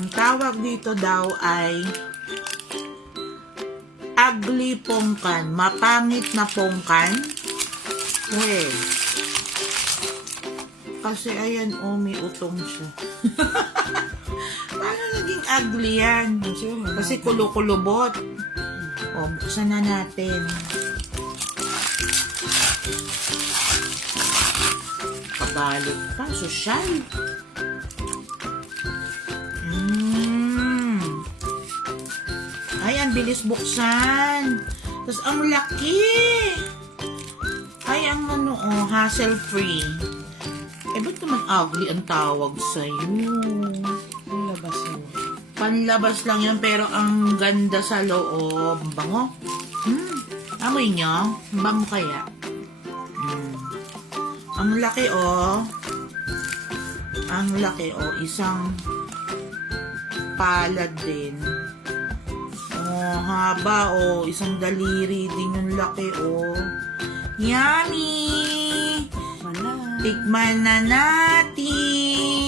Ang tawag dito daw ay ugly pongkan. Mapangit na pongkan. Kasi ayan, may utong siya. Paano naging ugly yan? Kasi kulukulubot. Buksan na natin. Kabalot pa. Sosyal. Ay, ang bilis buksan. Tapos, ang laki. Ay, ang hassle-free. Ba't naman ugly ang tawag sa'yo? Panlabas yun. Panlabas lang yan, pero ang ganda sa loob. Bango. Amoy nyo? Bango kaya? Ang laki, Ang laki, Isang palad din. Haba, isang daliri din yung laki, Yummy! Wala. Tikman na natin!